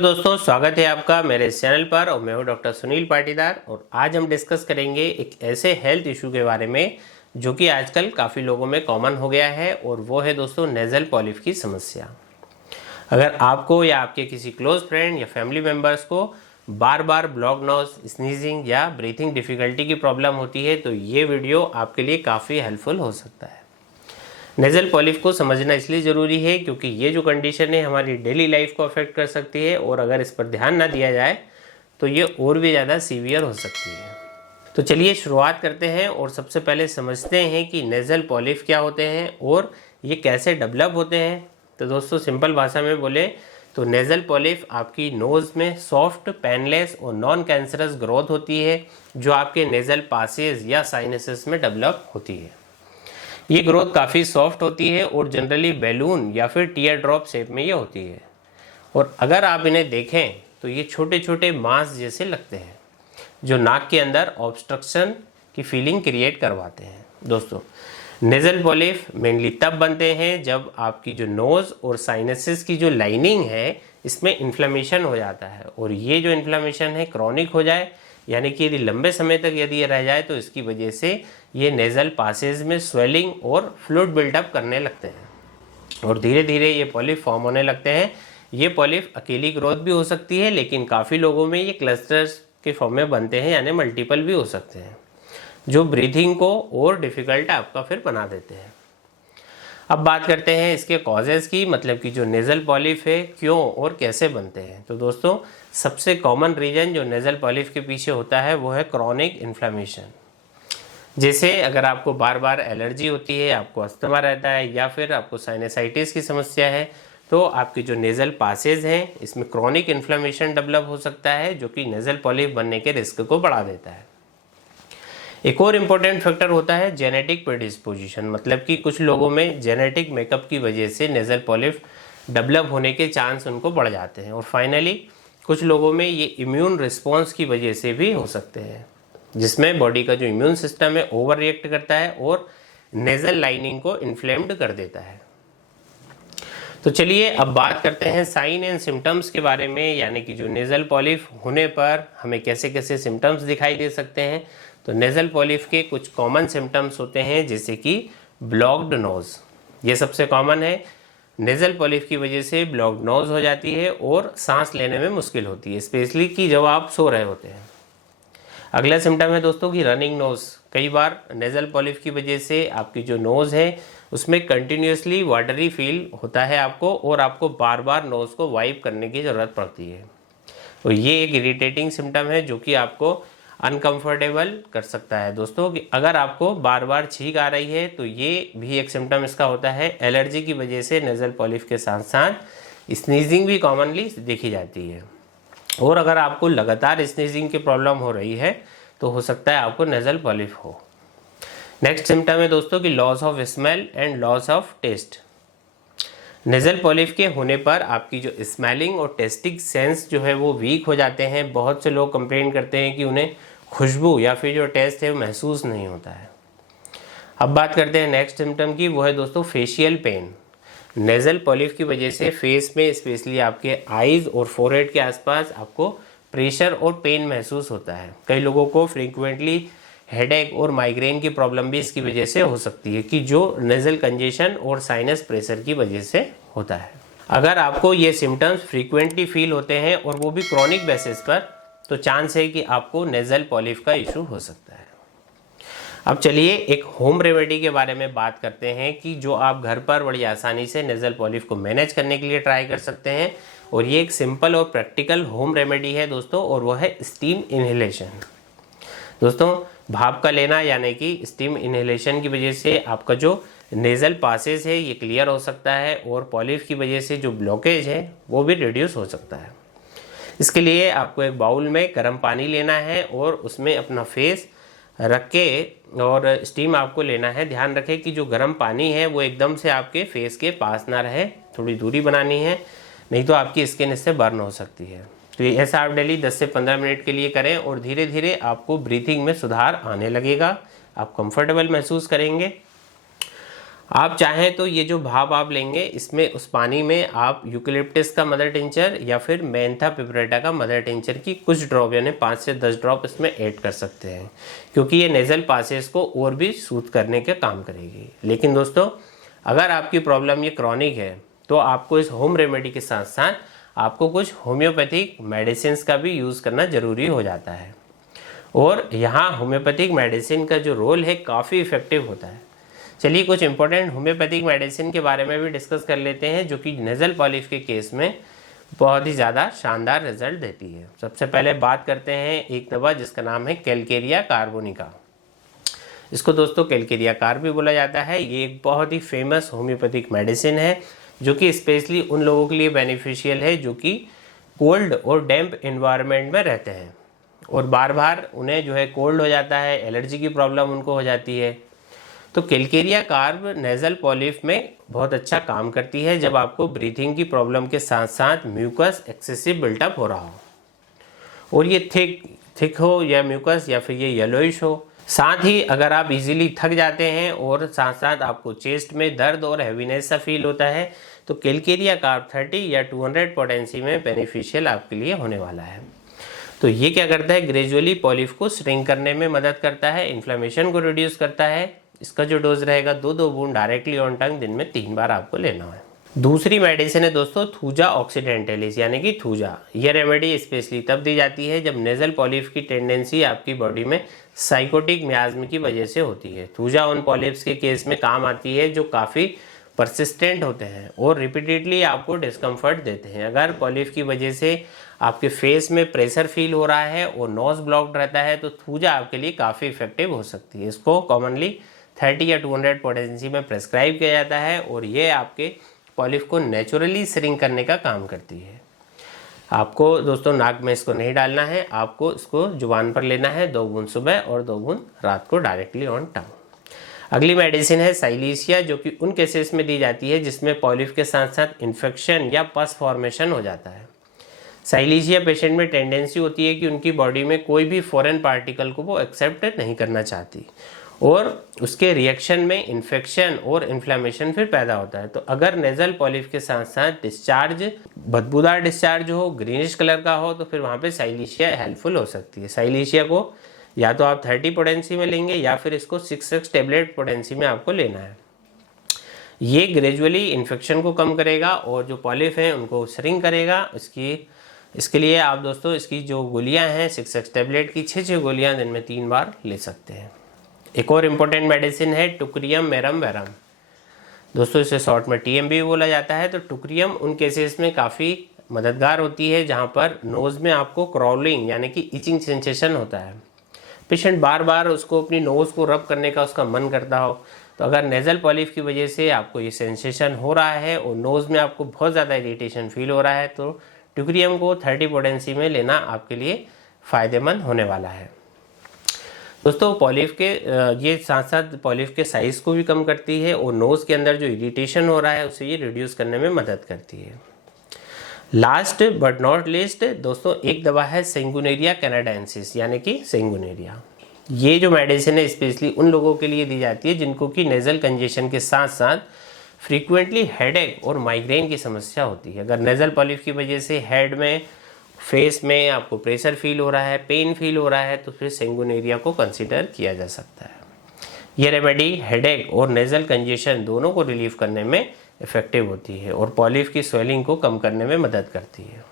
दोस्तों, स्वागत है आपका मेरे इस चैनल पर और मैं हूं डॉक्टर सुनील पाटीदार। और आज हम डिस्कस करेंगे एक ऐसे हेल्थ इशू के बारे में जो कि आजकल काफ़ी लोगों में कॉमन हो गया है, और वो है दोस्तों नेज़ल पॉलिप की समस्या। अगर आपको या आपके किसी क्लोज फ्रेंड या फैमिली मेम्बर्स को बार बार ब्लॉक नोज, स्नीजिंग या ब्रीथिंग डिफ़िकल्टी की प्रॉब्लम होती है तो ये वीडियो आपके लिए काफ़ी हेल्पफुल हो सकता है। नेज़ल पॉलिप को समझना इसलिए ज़रूरी है क्योंकि ये जो कंडीशन है हमारी डेली लाइफ को अफेक्ट कर सकती है, और अगर इस पर ध्यान ना दिया जाए तो ये और भी ज़्यादा सीवियर हो सकती है। तो चलिए शुरुआत करते हैं और सबसे पहले समझते हैं कि नेज़ल पॉलिप क्या होते हैं और ये कैसे डेवलप होते हैं। तो दोस्तों, सिंपल भाषा में बोले तो नेज़ल पॉलिप आपकी नोज़ में सॉफ्ट, पेनलेस और नॉन कैंसरस ग्रोथ होती है जो आपके नेज़ल पासेज या साइनसेस में डेवलप होती है। ये ग्रोथ काफ़ी सॉफ्ट होती है और जनरली बैलून या फिर टीयर ड्रॉप शेप में ये होती है, और अगर आप इन्हें देखें तो ये छोटे छोटे मांस जैसे लगते हैं जो नाक के अंदर ऑब्स्ट्रक्शन की फीलिंग क्रिएट करवाते हैं। दोस्तों, नेज़ल पॉलिप मेनली तब बनते हैं जब आपकी जो नोज़ और साइनसेस की जो लाइनिंग है इसमें इन्फ्लेमेशन हो जाता है, और ये जो इन्फ्लेमेशन है क्रॉनिक हो जाए, यानी कि यदि लंबे समय तक यदि ये रह जाए तो इसकी वजह से ये नेज़ल पासेज में स्वेलिंग और फ्लूइड बिल्डअप करने लगते हैं और धीरे धीरे ये पॉलिप फॉर्म होने लगते हैं। ये पॉलिप अकेली ग्रोथ भी हो सकती है, लेकिन काफ़ी लोगों में ये क्लस्टर्स के फॉर्म में बनते हैं, यानी मल्टीपल भी हो सकते हैं, जो ब्रीथिंग को और डिफ़िकल्ट आपका फिर बना देते हैं। अब बात करते हैं इसके कॉजेज़ की, मतलब कि जो नेज़ल पॉलिप है क्यों और कैसे बनते हैं। तो दोस्तों, सबसे कॉमन रीज़न जो नेज़ल पॉलिप के पीछे होता है वो है क्रॉनिक इन्फ्लेमेशन। जैसे अगर आपको बार बार एलर्जी होती है, आपको अस्थमा रहता है, या फिर आपको साइनसाइटिस की समस्या है, तो आपके जो नेज़ल पासेज हैं इसमें क्रॉनिक इन्फ्लेमेशन डेवलप हो सकता है जो कि नेज़ल पॉलिप बनने के रिस्क को बढ़ा देता है। एक और इम्पोर्टेंट फैक्टर होता है जेनेटिक प्रेडिस्पोजिशन, मतलब कि कुछ लोगों में जेनेटिक मेकअप की वजह से नेज़ल पॉलिप डेवलप होने के चांस उनको बढ़ जाते हैं। और फाइनली कुछ लोगों में ये इम्यून रिस्पॉन्स की वजह से भी हो सकते हैं, जिसमें बॉडी का जो इम्यून सिस्टम है ओवर रिएक्ट करता है और नेज़ल लाइनिंग को इन्फ्लेम्ड कर देता है। तो चलिए अब बात करते हैं साइन एंड सिम्टम्स के बारे में, यानी कि जो नेज़ल पॉलिप होने पर हमें कैसे कैसे सिम्टम्स दिखाई दे सकते हैं। तो नेज़ल पॉलिप के कुछ कॉमन सिम्टम्स होते हैं, जैसे कि ब्लॉक्ड नोज़, ये सबसे कॉमन है। नेज़ल पॉलिप की वजह से ब्लॉक्ड नोज़ हो जाती है और सांस लेने में मुश्किल होती है, स्पेशली कि जब आप सो रहे होते हैं। अगला सिम्टम है दोस्तों की रनिंग नोज़। कई बार नेज़ल पॉलिप की वजह से आपकी जो नोज़ है उसमें कंटिन्यूसली वाटरी फील होता है आपको, और आपको बार बार नोज़ को वाइप करने की ज़रूरत पड़ती है। तो ये एक इरिटेटिंग सिम्टम है जो कि आपको अनकंफर्टेबल कर सकता है। दोस्तों, कि अगर आपको बार बार छींक आ रही है तो ये भी एक सिम्टम इसका होता है। एलर्जी की वजह से नेज़ल पॉलिप के साथ साथ स्नीजिंग भी कॉमनली देखी जाती है, और अगर आपको लगातार स्नीजिंग की प्रॉब्लम हो रही है तो हो सकता है आपको नेज़ल पॉलिप हो। नेक्स्ट सिम्टम है दोस्तों कि loss of smell and loss of taste. Nasal polyp के होने पर आपकी जो स्मेलिंग और टेस्टिंग सेंस जो है वो वीक हो जाते हैं। बहुत से लोग कंप्लेन करते हैं कि उन्हें खुशबू या फिर जो टेस्ट है वो महसूस नहीं होता है। अब बात करते हैं नेक्स्ट सिम्टम की, वो है दोस्तों फेशियल पेन। नेज़ल पॉलिप की वजह से फेस में, स्पेशली आपके आईज़ और फोरहेड के आसपास आपको प्रेशर और पेन महसूस होता है। कई लोगों को फ्रीक्वेंटली हेडेक और माइग्रेन की प्रॉब्लम भी इसकी वजह से हो सकती है, कि जो नेज़ल कंजेशन और साइनस प्रेशर की वजह से होता है। अगर आपको ये सिम्टम्स फ्रीक्वेंटली फील होते हैं और वो भी क्रॉनिक बेसिस पर, तो चांस है कि आपको नेज़ल पॉलिप का इशू हो सकता है। अब चलिए एक होम रेमेडी के बारे में बात करते हैं कि जो आप घर पर बड़ी आसानी से नेज़ल पॉलिप को मैनेज करने के लिए ट्राई कर सकते हैं। और ये एक सिंपल और प्रैक्टिकल होम रेमेडी है दोस्तों, और वो है स्टीम इन्हेलेशन। दोस्तों, भाप का लेना, यानी कि स्टीम इन्हेलेशन की वजह से आपका जो नेज़ल पासेज है ये क्लियर हो सकता है, और पॉलिप की वजह से जो ब्लॉकेज है वो भी रिड्यूस हो सकता है। इसके लिए आपको एक बाउल में गर्म पानी लेना है और उसमें अपना फेस रख के और स्टीम आपको लेना है। ध्यान रखें कि जो गर्म पानी है वो एकदम से आपके फेस के पास ना रहे, थोड़ी दूरी बनानी है, नहीं तो आपकी स्किन इससे बर्न हो सकती है। तो ये ऐसा आप डेली 10 से 15 मिनट के लिए करें, और धीरे धीरे आपको ब्रीथिंग में सुधार आने लगेगा, आप कंफर्टेबल महसूस करेंगे। आप चाहें तो ये जो भाप आप लेंगे इसमें उस पानी में आप यूकेलिप्टस का मदर टिंचर या फिर मेंथा पिपरेटा का मदर टिंचर की कुछ ड्रॉप यानी 5 से 10 ड्रॉप इसमें ऐड कर सकते हैं, क्योंकि ये नेज़ल पासेस को और भी सूद करने के काम करेगी। लेकिन दोस्तों अगर आपकी प्रॉब्लम ये क्रॉनिक है तो आपको इस होम रेमेडी के साथ साथ आपको कुछ होम्योपैथिक मेडिसिन का भी यूज़ करना ज़रूरी हो जाता है। और यहाँ होम्योपैथिक मेडिसिन का जो रोल है काफ़ी इफ़ेक्टिव होता है। चलिए कुछ इंपॉर्टेंट होम्योपैथिक मेडिसिन के बारे में भी डिस्कस कर लेते हैं जो कि नेज़ल पॉलिप के केस में बहुत ही ज़्यादा शानदार रिजल्ट देती है। सबसे पहले बात करते हैं एक दवा जिसका नाम है कैलकेरिया कार्बोनिका। इसको दोस्तों कैलकेरिया कार भी बोला जाता है। ये एक बहुत ही फेमस होम्योपैथिक मेडिसिन है जो कि स्पेशली उन लोगों के लिए बेनिफिशियल है जो कि कोल्ड और डैम्प इन्वायरमेंट में रहते हैं और बार बार उन्हें जो है कोल्ड हो जाता है, एलर्जी की प्रॉब्लम उनको हो जाती है। तो कैलकेरिया कार्ब नेज़ल पॉलिप में बहुत अच्छा काम करती है जब आपको ब्रीथिंग की प्रॉब्लम के साथ साथ म्यूकस एक्सेसिव बिल्टअप हो रहा हो और ये थिक हो या म्यूकस या फिर ये येलोइश हो। साथ ही अगर आप इजीली थक जाते हैं और साथ साथ आपको चेस्ट में दर्द और हैवीनेस सा फील होता है तो कैलकेरिया कार्ब 30 या 200 पोटेंसी में बेनिफिशियल आपके लिए होने वाला है। तो ये क्या करता है, ग्रेजुअली पॉलिप को श्रिंक करने में मदद करता है, इन्फ्लेमेशन को रिड्यूस करता है। इसका जो डोज रहेगा 2 बूंद डायरेक्टली ऑन टंग दिन में 3 बार आपको लेना है। दूसरी मेडिसिन है दोस्तों थूजा ऑक्सीडेंटलिस यानी कि थूजा। ये रेमेडी स्पेशली तब दी जाती है जब नेज़ल पॉलिप की टेंडेंसी आपकी बॉडी में साइकोटिक मियाज्म की वजह से होती है। थूजा उन पॉलिप्स के केस में काम आती है जो काफ़ी परसिस्टेंट होते हैं और रिपीटेडली आपको डिस्कम्फर्ट देते हैं। अगर पॉलिप की वजह से आपके फेस में प्रेशर फील हो रहा है और नोज ब्लॉक्ड रहता है तो थूजा आपके लिए काफ़ी इफेक्टिव हो सकती है। इसको कॉमनली 30 या 200 पोटेंसी में प्रेस्क्राइब किया जाता है और ये आपके पॉलिप को नेचुरली श्रिंक करने का काम करती है। आपको दोस्तों नाक में इसको नहीं डालना है, आपको इसको जुबान पर लेना है 2 बूंद सुबह और 2 बूंद रात को डायरेक्टली ऑन टंग। अगली मेडिसिन है साइलीसिया जो कि उन केसेस में दी जाती है जिसमें पॉलिप के साथ साथ इन्फेक्शन या पस फॉर्मेशन हो जाता है। साइलीसिया पेशेंट में टेंडेंसी होती है कि उनकी बॉडी में कोई भी फॉरेन पार्टिकल को वो एक्सेप्ट नहीं करना चाहती और उसके रिएक्शन में इन्फेक्शन और इन्फ्लेमेशन फिर पैदा होता है। तो अगर नेज़ल पॉलिप के साथ साथ डिस्चार्ज बदबूदार डिस्चार्ज हो, ग्रीनिश कलर का हो तो फिर वहाँ पे साइलीसिया हेल्पफुल हो सकती है। साइलीसिया को या तो आप 30 पोटेंसी में लेंगे या फिर इसको 6 टेबलेट पोटेंसी में आपको लेना है। ये ग्रेजुअली इन्फेक्शन को कम करेगा और जो पॉलिप हैं उनको श्रिंक करेगा। इसके लिए आप दोस्तों इसकी जो गोलियां हैं 6 टेबलेट की 6 गोलियां दिन में 3 बार ले सकते हैं। एक और इम्पोर्टेंट मेडिसिन है टुक्रियम मेरम वेरम। दोस्तों इसे शॉर्ट में TMB भी बोला जाता है। तो टुक्रियम उन केसेस में काफ़ी मददगार होती है जहाँ पर नोज़ में आपको क्रॉलिंग यानी कि इचिंग सेंसेशन होता है। पेशेंट बार बार उसको अपनी नोज़ को रब करने का उसका मन करता हो तो अगर नेज़ल पॉलिप की वजह से आपको ये सेंसेशन हो रहा है और नोज़ में आपको बहुत ज़्यादा इरिटेशन फील हो रहा है तो टुक्रियम को 30 पोटेंसी में लेना आपके लिए फ़ायदेमंद होने वाला है। दोस्तों पॉलिप के ये साथ साथ पॉलिप के साइज़ को भी कम करती है और नोज़ के अंदर जो इरिटेशन हो रहा है उसे ये रिड्यूस करने में मदद करती है। लास्ट बट नॉट लीस्ट दोस्तों एक दवा है सेंगुनेरिया कैनाडेंसिस यानी कि सेंगुनेरिया। ये जो मेडिसिन है स्पेशली उन लोगों के लिए दी जाती है जिनको कि नेज़ल कंजेशन के साथ साथ फ्रीक्वेंटली हेडेक और माइग्रेन की समस्या होती है। अगर नेज़ल पॉलिप की वजह से हेड में, फेस में आपको प्रेशर फील हो रहा है, पेन फील हो रहा है तो फिर सेंगुनेरिया को कंसीडर किया जा सकता है। ये रेमेडी हेडेक और नेज़ल कंजेशन दोनों को रिलीव करने में इफेक्टिव होती है और पॉलिप की स्वेलिंग को कम करने में मदद करती है।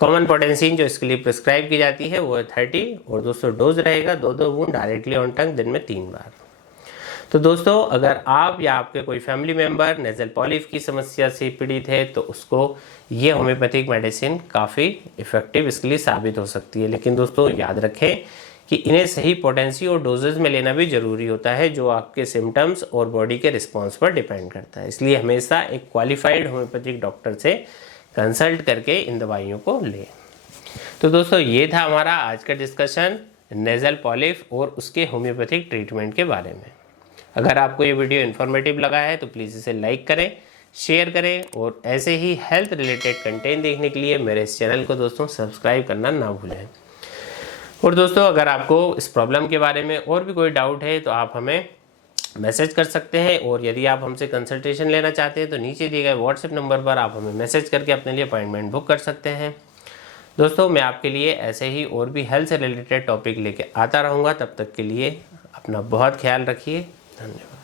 कॉमन पोटेंसीन जो इसके लिए प्रिस्क्राइब की जाती है वो है 30 और दोस्तों डोज रहेगा 2 बूंद डायरेक्टली ऑन टंग दिन में 3 बार। तो दोस्तों अगर आप या आपके कोई फैमिली मेम्बर नेज़ल पॉलिप की समस्या से पीड़ित है तो उसको ये होम्योपैथिक मेडिसिन काफ़ी इफ़ेक्टिव इसके लिए साबित हो सकती है। लेकिन दोस्तों याद रखें कि इन्हें सही पोटेंसी और डोजेज में लेना भी ज़रूरी होता है जो आपके सिम्टम्स और बॉडी के रिस्पॉन्स पर डिपेंड करता है। इसलिए हमेशा एक क्वालिफाइड होम्योपैथिक डॉक्टर से कंसल्ट करके इन दवाइयों को लें। तो दोस्तों ये था हमारा आज का डिस्कशन नेज़ल पॉलिप और उसके होम्योपैथिक ट्रीटमेंट के बारे में। अगर आपको ये वीडियो इन्फॉर्मेटिव लगा है तो प्लीज़ इसे लाइक करें, शेयर करें और ऐसे ही हेल्थ रिलेटेड कंटेंट देखने के लिए मेरे इस चैनल को दोस्तों सब्सक्राइब करना ना भूलें। और दोस्तों अगर आपको इस प्रॉब्लम के बारे में और भी कोई डाउट है तो आप हमें मैसेज कर सकते हैं। और यदि आप हमसे कंसल्टेशन लेना चाहते हैं तो नीचे दिए गए व्हाट्सएप नंबर पर आप हमें मैसेज करके अपने लिए अपॉइंटमेंट बुक कर सकते हैं। दोस्तों, मैं आपके लिए ऐसे ही और भी हेल्थ से रिलेटेड टॉपिक लेके आता रहूँगा। तब तक के लिए अपना बहुत ख्याल रखिए। धन्यवाद।